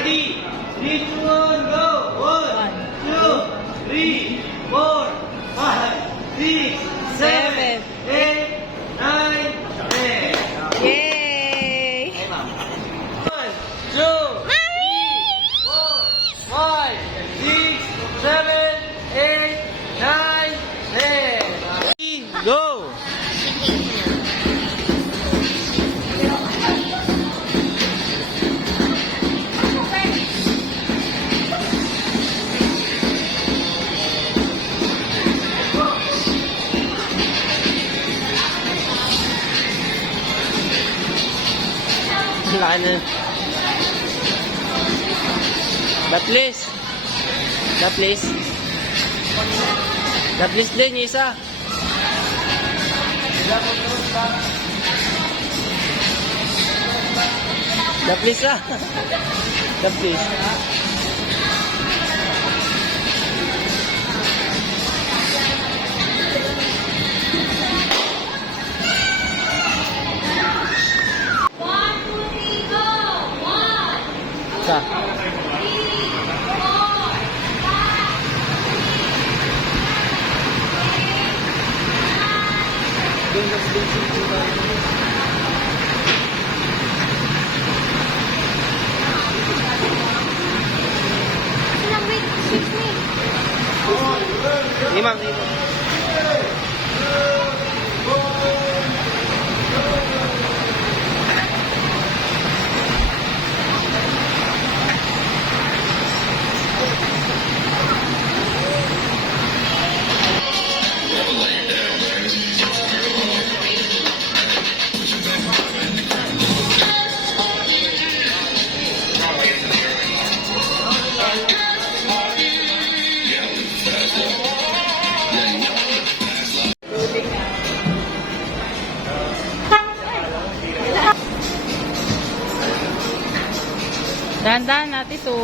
Ready? 3, 2, 1, go! 1, 2, 3, 4, 5, 6, 7, 8, 9, 10. Yay! 1, 2, 3, 4, 5, 6, 7, 8, 9, 10. Go! Laki na. Batlis. Batlis. Batlis din, yung isa. Batlis ah. Batlis. Isa. Limang. Dahan-dahan natin to.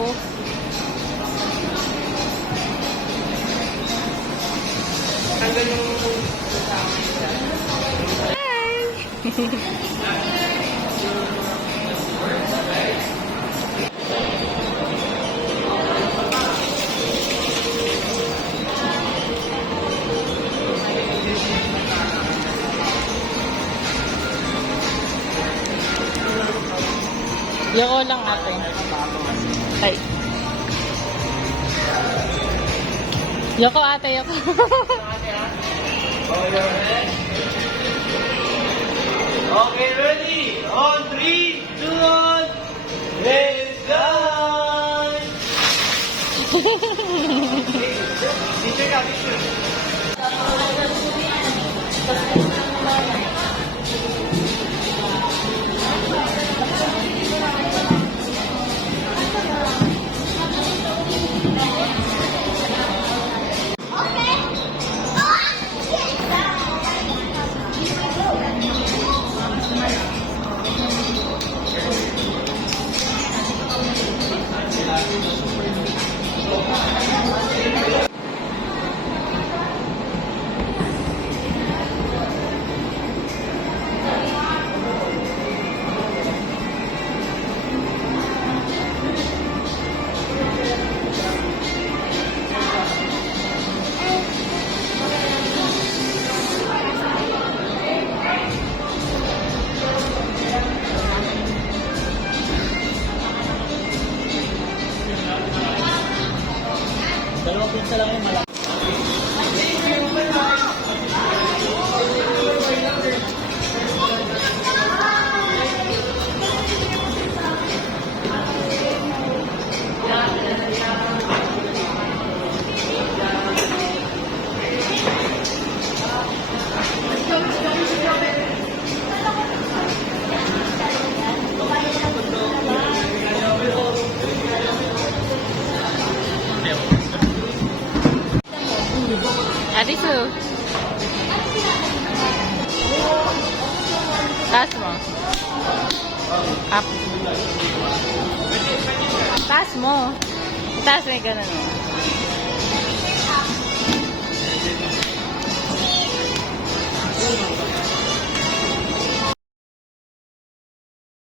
Yoko lang ate. Ay. Yoko ate, yoko. Okay, ready? On 3, 2, 1. Let's go! Picture ka, picture. Dalawang pinsa lang yung malaki. Ate Su. Taas mo. Up. Taas mo. Taas may ganun mo.